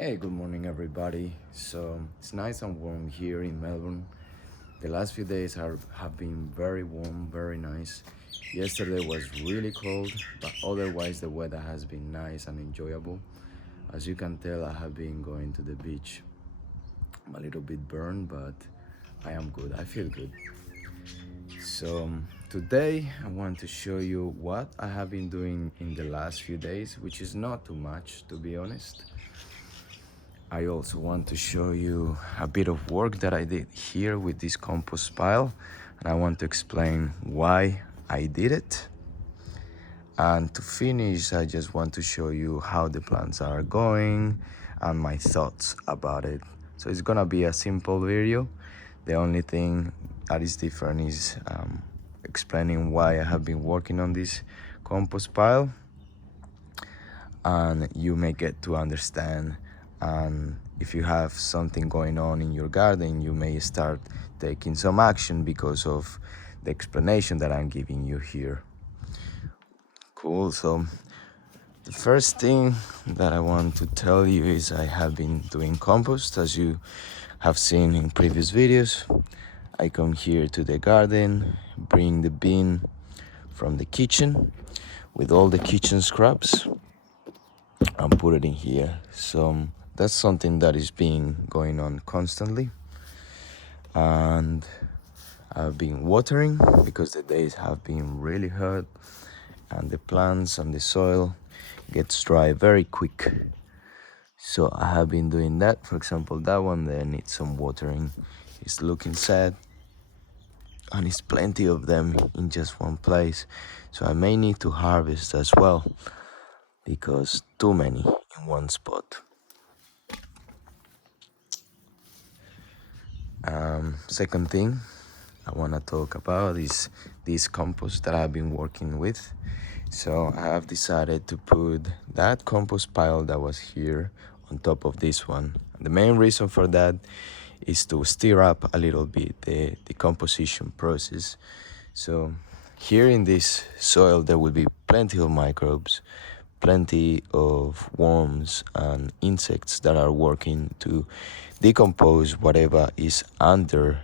Hey, good morning, everybody. So it's nice and warm here in Melbourne. The last few days have been very warm, very nice. Yesterday was really cold, but otherwise, the weather has been nice and enjoyable. As you can tell, I have been going to the beach. I'm a little bit burned, but I am good. I feel good. So today, I want to show you what I have been doing in the last few days, which is not too much, to be honest. I also want to show you a bit of work that I did here with this compost pile, and I want to explain why I did it. And to finish, I just want to show you how the plants are going and my thoughts about it. So it's gonna be a simple video. The only thing that is different is explaining why I have been working on this compost pile, and you may get to understand. And if you have something going on in your garden, you may start taking some action because of the explanation that I'm giving you here. Cool. So the first thing that I want to tell you is I have been doing compost, as you have seen in previous videos. I come here to the garden, bring the bin from the kitchen with all the kitchen scraps and put it in here. So that's something that is being going on constantly, and I've been watering because the days have been really hot and the plants and the soil gets dry very quick. So I have been doing that. For example, that one there needs some watering. It's looking sad and it's plenty of them in just one place, so I may need to harvest as well because too many in one spot. Second thing I want to talk about is this compost that I've been working with. So I have decided to put that compost pile that was here on top of this one. And the main reason for that is to stir up a little bit the decomposition process. So here in this soil there will be plenty of microbes, plenty of worms and insects that are working to decompose whatever is under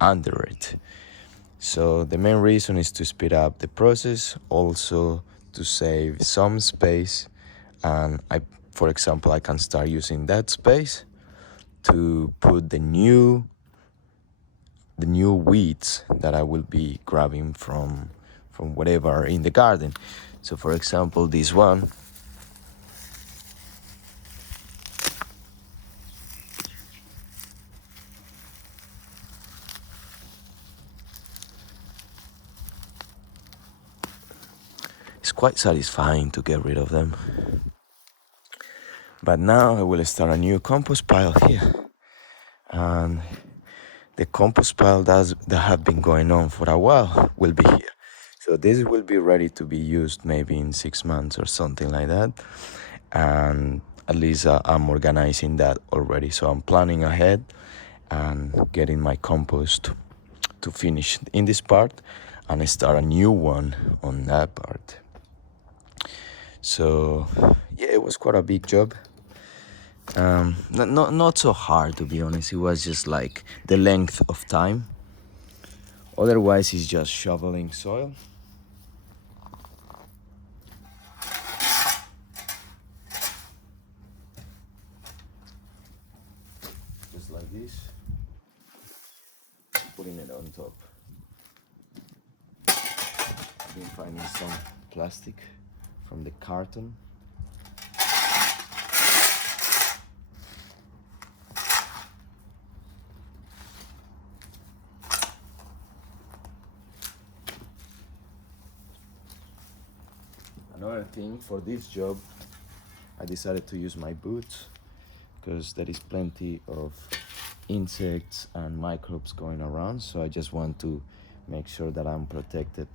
it. So the main reason is to speed up the process, also to save some space, and for example, I can start using that space to put the new weeds that I will be grabbing from whatever in the garden. So for example, this one, it's quite satisfying to get rid of them. But now I will start a new compost pile here, and the compost pile that have been going on for a while will be here. So this will be ready to be used maybe in 6 months or something like that. And at least I'm organizing that already. So I'm planning ahead and getting my compost to finish in this part and start a new one on that part. So yeah, it was quite a big job. Not so hard, to be honest. It was just like the length of time. Otherwise, it's just shoveling soil. Just like this. Putting it on top. I've been finding some plastic from the carton. Another thing, for this job, I decided to use my boots because there is plenty of insects and microbes going around. So I just want to make sure that I'm protected.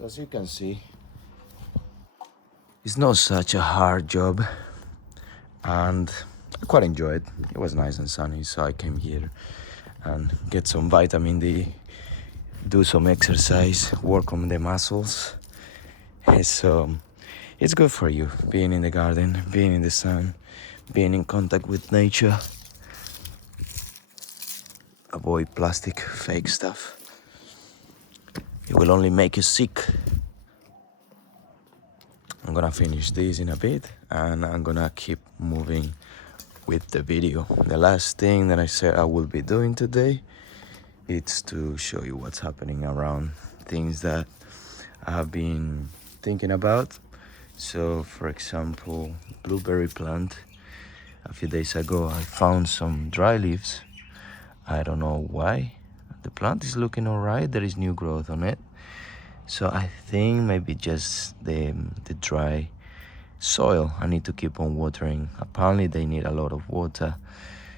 So as you can see, it's not such a hard job, and I quite enjoy it. It was nice and sunny, so I came here and get some vitamin D, do some exercise, work on the muscles. So it's good for you, being in the garden, being in the sun, being in contact with nature. Avoid plastic, fake stuff. It will only make you sick. I'm gonna finish this in a bit and I'm gonna keep moving with the video. The last thing that I said I will be doing today is to show you what's happening around, things that I have been thinking about. So for example, blueberry plant. A few days ago I found some dry leaves. I don't know why. The plant is looking alright, there is new growth on it. So I think maybe just the dry soil. I need to keep on watering. Apparently they need a lot of water.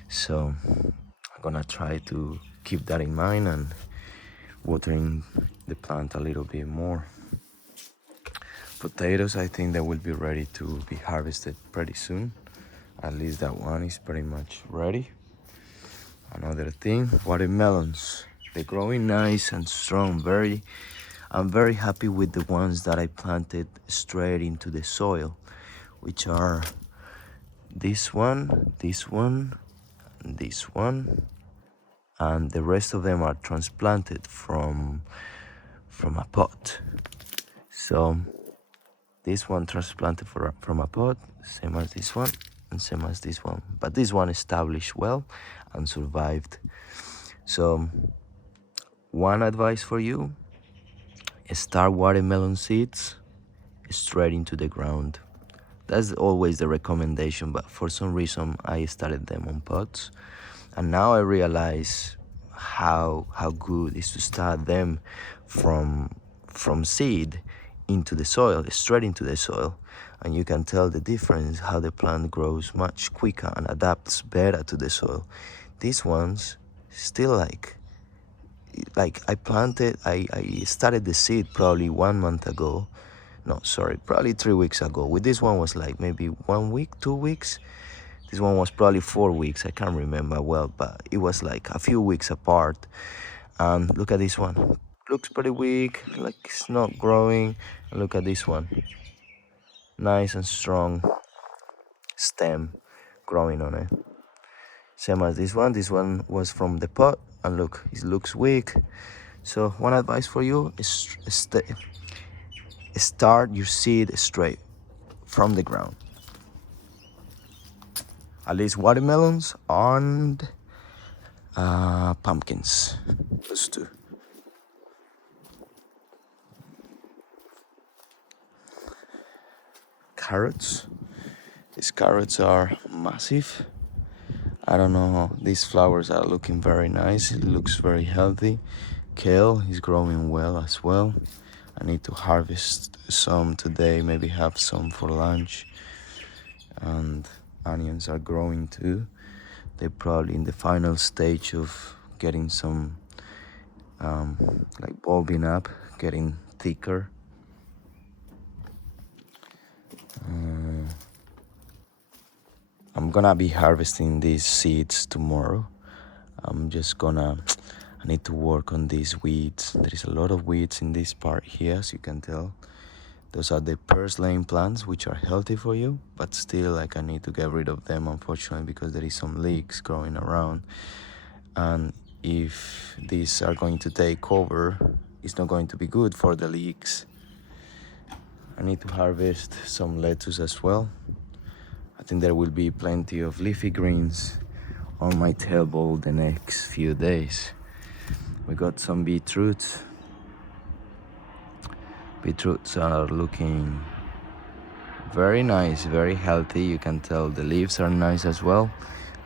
So I'm gonna try to keep that in mind and watering the plant a little bit more. Potatoes, I think they will be ready to be harvested pretty soon. At least that one is pretty much ready. Another thing, watermelons. They're growing nice and strong. I'm very happy with the ones that I planted straight into the soil, which are this one, this one, this one, and the rest of them are transplanted from a pot. So this one transplanted from a pot, same as this one and same as this one, but this one established well and survived. So one advice for you: start watermelon seeds straight into the ground. That's always the recommendation, but for some reason I started them on pots, and now I realize how good it is to start them from seed into the soil, straight into the soil, and you can tell the difference, how the plant grows much quicker and adapts better to the soil. These ones still like I started the seed probably 1 month ago. No, sorry, probably 3 weeks ago. With this one was like maybe 1 week, 2 weeks. This one was probably 4 weeks. I can't remember well, but it was like a few weeks apart. And look at this one. Looks pretty weak, like it's not growing. And look at this one. Nice and strong stem growing on it. Same as this one. This one was from the pot, and look, it looks weak. So one advice for you is start your seed straight from the ground. At least watermelons and pumpkins. Those two. Carrots. These carrots are massive. I don't know, these flowers are looking very nice. It looks very healthy. Kale is growing well as well. I need to harvest some today, maybe have some for lunch. And onions are growing too. They're probably in the final stage of getting some like bulbing up, getting thicker. I'm gonna be harvesting these seeds tomorrow. I need to work on these weeds. There is a lot of weeds in this part here, as you can tell. Those are the purslane plants, which are healthy for you, but still, like, I need to get rid of them, unfortunately, because there is some leeks growing around. And if these are going to take over, it's not going to be good for the leeks. I need to harvest some lettuce as well. I think there will be plenty of leafy greens on my table the next few days. We got some beetroots. Beetroots are looking very nice, very healthy. You can tell the leaves are nice as well.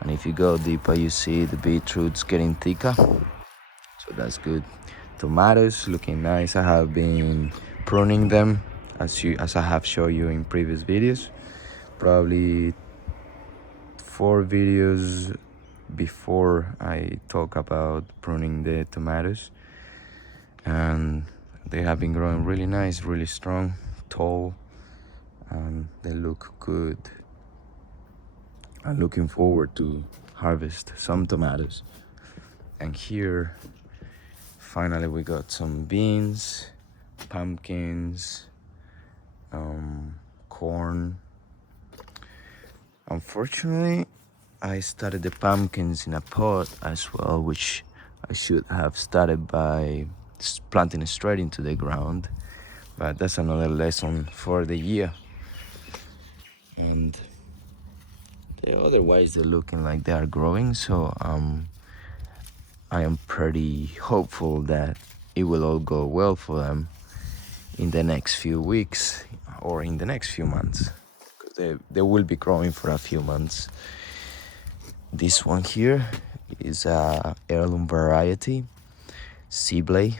And if you go deeper, you see the beetroots getting thicker. So that's good. Tomatoes looking nice. I have been pruning them as I have shown you in previous videos. Probably 4 videos before I talk about pruning the tomatoes. And They have been growing really nice, really strong, tall, and they look good. I'm looking forward to harvest some tomatoes. And here, finally, we got some beans, pumpkins, corn. Unfortunately, I started the pumpkins in a pot as well, which I should have started by planting straight into the ground. But that's another lesson for the year. And otherwise, they're looking like they are growing. So I am pretty hopeful that it will all go well for them in the next few weeks or in the next few months. They will be growing for a few months. This one here is a heirloom variety, Seablay,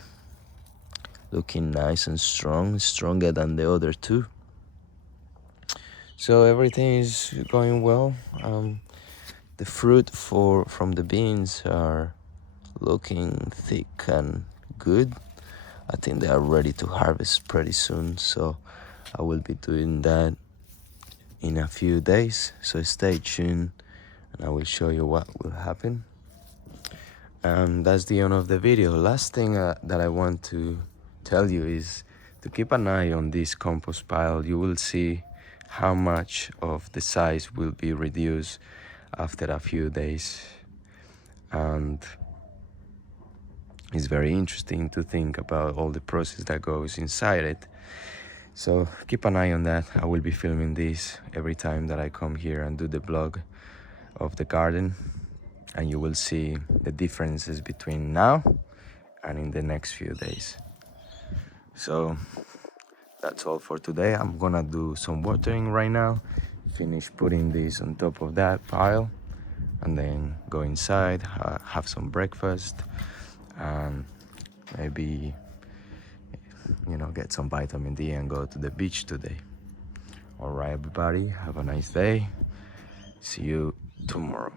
looking nice and strong, stronger than the other two. So everything is going well. The fruit from the beans are looking thick and good. I think they are ready to harvest pretty soon, so I will be doing that in a few days. So stay tuned and I will show you what will happen. And that's the end of the video. Last thing that I want to tell you is to keep an eye on this compost pile. You will see how much of the size will be reduced after a few days. And it's very interesting to think about all the process that goes inside it. So keep an eye on that. I will be filming this every time that I come here and do the vlog of the garden, and you will see the differences between now and in the next few days. So that's all for today. I'm gonna do some watering right now, finish putting this on top of that pile, and then go inside, have some breakfast, and maybe get some vitamin D and go to the beach today. All right, everybody, have a nice day. See you tomorrow.